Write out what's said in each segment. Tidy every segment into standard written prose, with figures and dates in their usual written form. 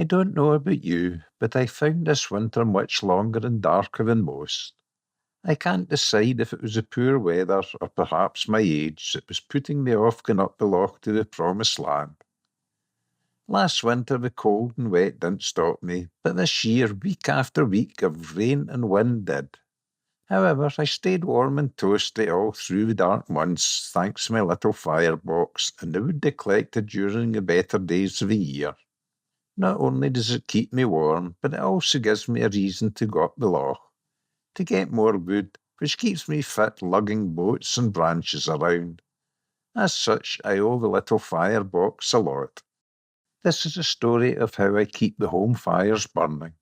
I don't know about you, but I found this winter much longer and darker than most. I can't decide if it was the poor weather or perhaps my age that was putting me off going up the loch to the promised land. Last winter the cold and wet didn't stop me, but this year week after week of rain and wind did. However, I stayed warm and toasty all through the dark months, thanks to my little firebox and the wood I collected during the better days of the year. Not only does it keep me warm, but it also gives me a reason to go up the loch, to get more wood, which keeps me fit lugging boats and branches around. As such, I owe the little firebox a lot. This is a story of how I keep the home fires burning.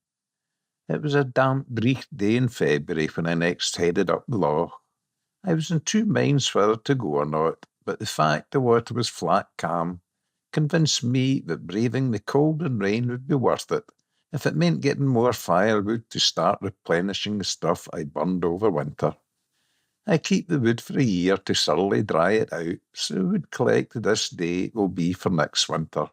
It was a damp, brief day in February when I next headed up the loch. I was in two minds whether to go or not, but the fact the water was flat calm convinced me that braving the cold and rain would be worth it, if it meant getting more firewood to start replenishing the stuff I burned over winter. I keep the wood for a year to thoroughly dry it out, so the wood collected this day will be for next winter.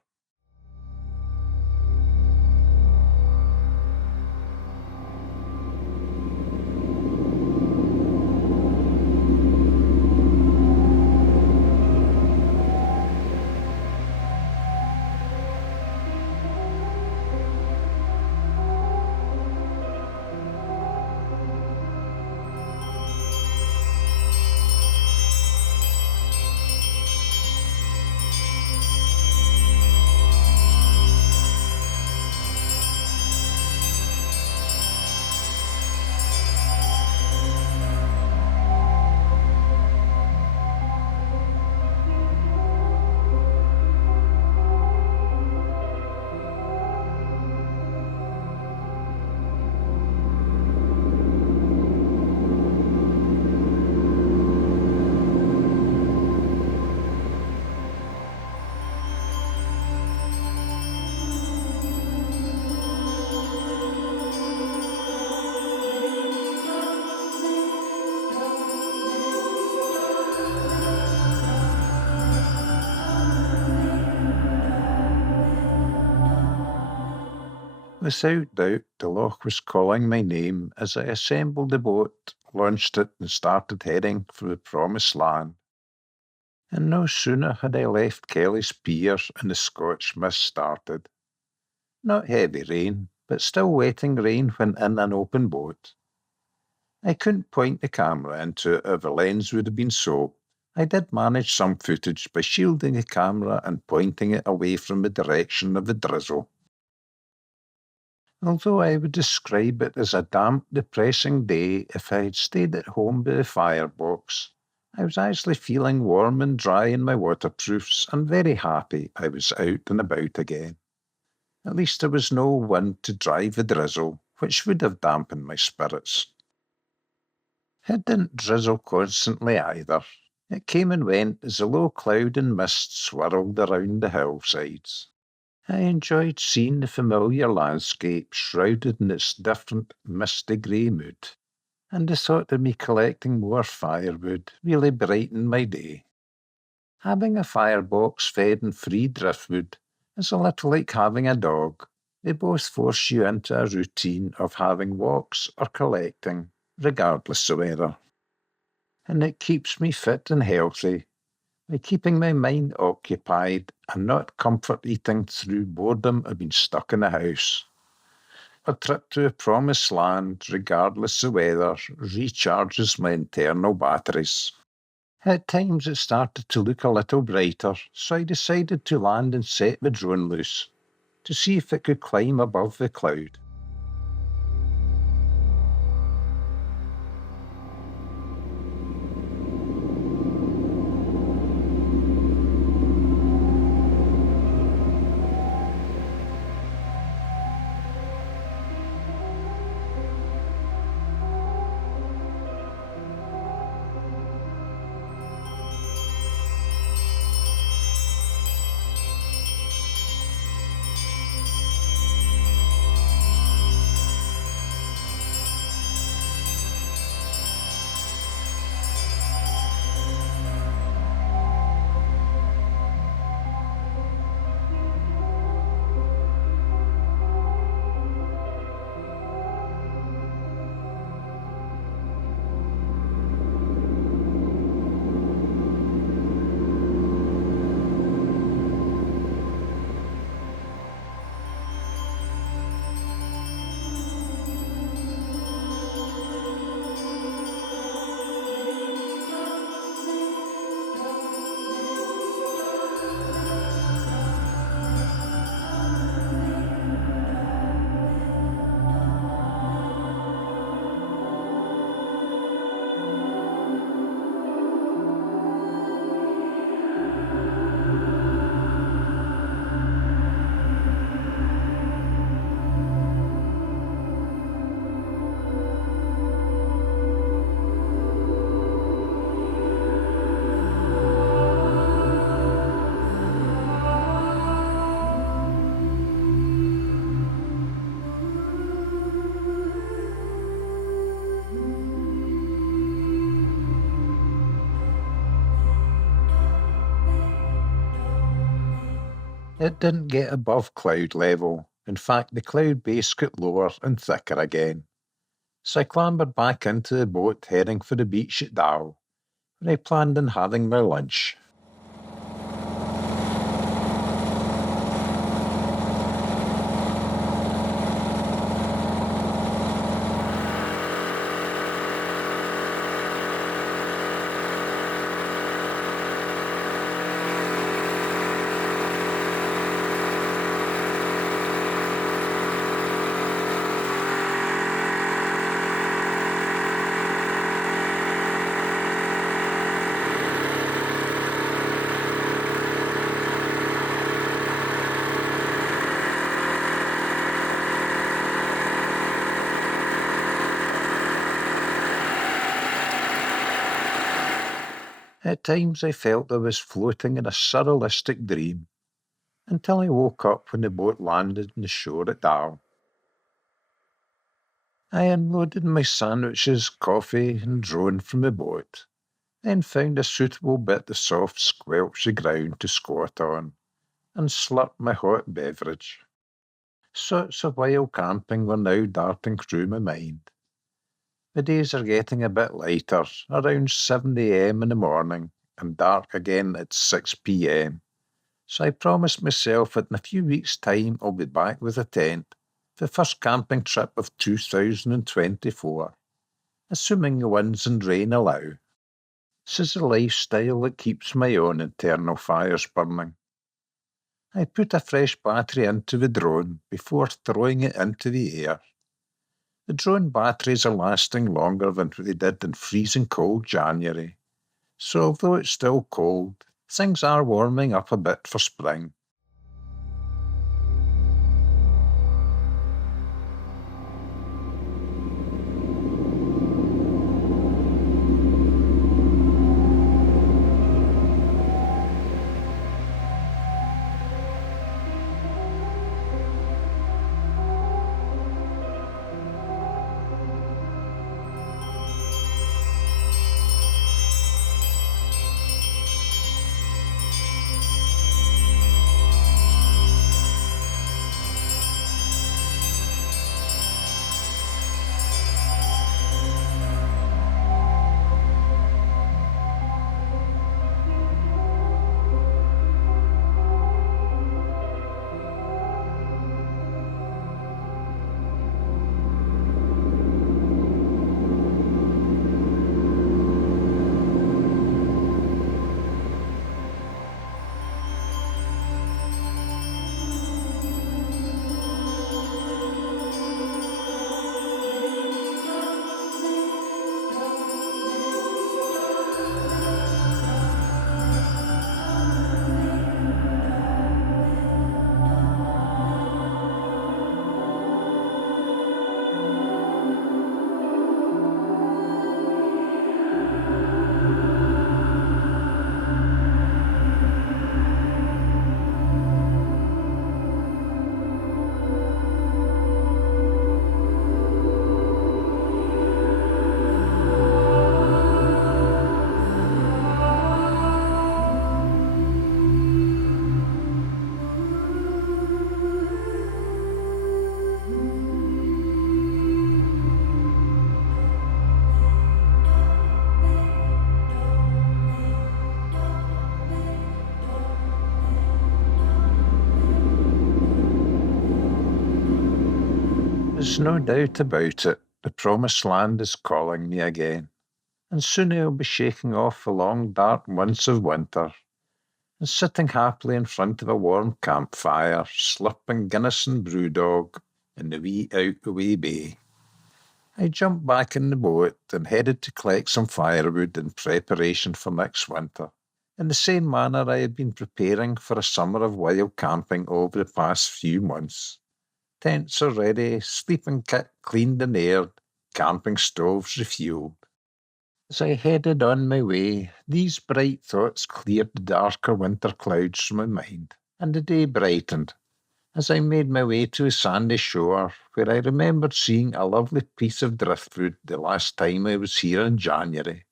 Without doubt, the loch was calling my name as I assembled the boat, launched it, and started heading for the promised land. And no sooner had I left Kelly's pier and the Scotch mist started. Not heavy rain, but still wetting rain when in an open boat. I couldn't point the camera into it or the lens would have been soaked. I did manage some footage by shielding the camera and pointing it away from the direction of the drizzle. Although I would describe it as a damp, depressing day if I had stayed at home by the firebox, I was actually feeling warm and dry in my waterproofs and very happy I was out and about again. At least there was no wind to drive the drizzle, which would have dampened my spirits. It didn't drizzle constantly either. It came and went as the low cloud and mist swirled around the hillsides. I enjoyed seeing the familiar landscape shrouded in its different misty grey mood, and the thought of me collecting more firewood really brightened my day. Having a firebox fed and free driftwood is a little like having a dog. They both force you into a routine of having walks or collecting, regardless of weather. And it keeps me fit and healthy by keeping my mind occupied and not comfort eating through boredom of being stuck in a house. A trip to a promised land, regardless of weather, recharges my internal batteries. At times it started to look a little brighter, so I decided to land and set the drone loose, to see if it could climb above the cloud. It didn't get above cloud level. In fact, the cloud base got lower and thicker again. So I clambered back into the boat, heading for the beach at Dow, where I planned on having my lunch. At times I felt I was floating in a surrealistic dream, until I woke up when the boat landed on the shore at Dow. I unloaded my sandwiches, coffee, and drone from the boat, then found a suitable bit of soft, squelchy ground to squat on, and slurped my hot beverage. Thoughts of wild camping were now darting through my mind. The days are getting a bit lighter, around 7 a.m. in the morning, and dark again at 6 p.m. So I promised myself that in a few weeks' time I'll be back with a tent, the first camping trip of 2024, assuming the winds and rain allow. This is a lifestyle that keeps my own internal fires burning. I put a fresh battery into the drone before throwing it into the air. The drone batteries are lasting longer than they did in freezing cold January, so although it's still cold, things are warming up a bit for spring. There's no doubt about it, the promised land is calling me again, and soon I'll be shaking off the long dark months of winter, and sitting happily in front of a warm campfire, slurping Guinness and Brewdog in the wee out-the-way bay. I jumped back in the boat and headed to collect some firewood in preparation for next winter, in the same manner I had been preparing for a summer of wild camping over the past few months. Tents are ready, sleeping kit cleaned and aired, camping stoves refueled. As I headed on my way, these bright thoughts cleared the darker winter clouds from my mind, and the day brightened as I made my way to a sandy shore where I remembered seeing a lovely piece of driftwood the last time I was here in January.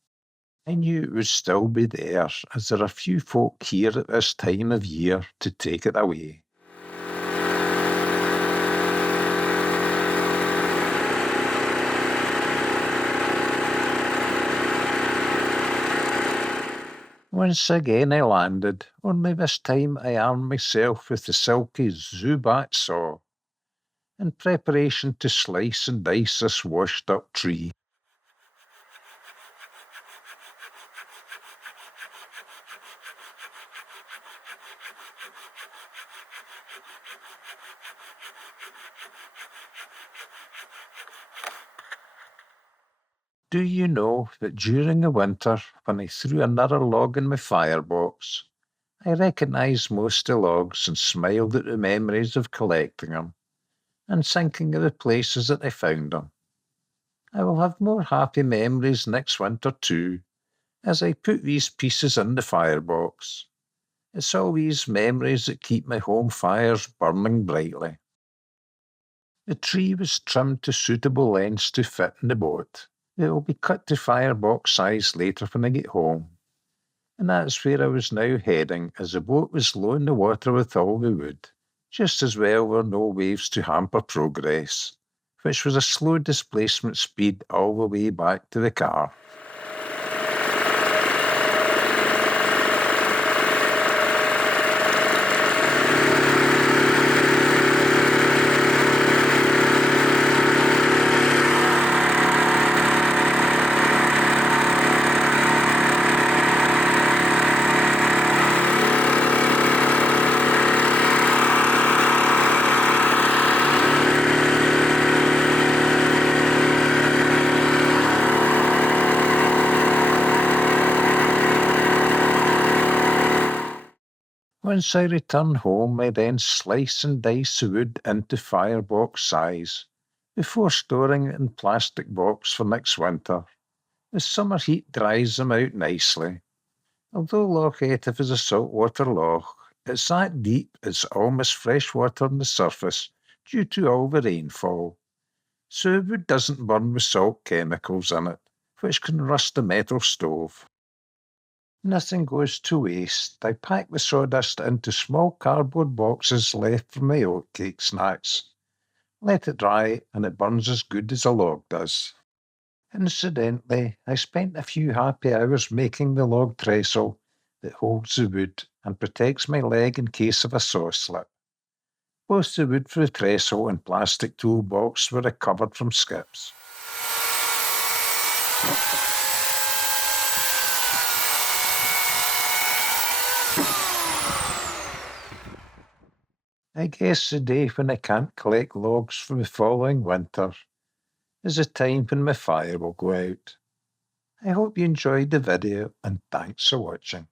I knew it would still be there, as there are few folk here at this time of year to take it away. Once again I landed, only this time I armed myself with the silky Zubat saw, in preparation to slice and dice this washed-up tree. Do you know that during the winter, when I threw another log in my firebox, I recognised most of the logs and smiled at the memories of collecting them and thinking of the places that I found them. I will have more happy memories next winter too, as I put these pieces in the firebox. It's all these memories that keep my home fires burning brightly. The tree was trimmed to suitable lengths to fit in the boat. It will be cut to firebox size later when I get home. And that's where I was now heading, as the boat was low in the water with all the wood. Just as well were no waves to hamper progress, which was a slow displacement speed all the way back to the car. Once I return home, I then slice and dice the wood into firebox size, before storing it in plastic box for next winter. The summer heat dries them out nicely. Although Loch Etive is a saltwater loch, it's that deep it's almost fresh water on the surface due to all the rainfall. So the wood doesn't burn with salt chemicals in it, which can rust the metal stove. Nothing goes to waste. I pack the sawdust into small cardboard boxes left from my oatcake snacks. Let it dry, and it burns as good as a log does. Incidentally, I spent a few happy hours making the log trestle that holds the wood and protects my leg in case of a saw slip. Both the wood for the trestle and plastic toolbox were recovered from skips. I guess the day when I can't collect logs for the following winter is the time when my fire will go out. I hope you enjoyed the video and thanks for watching.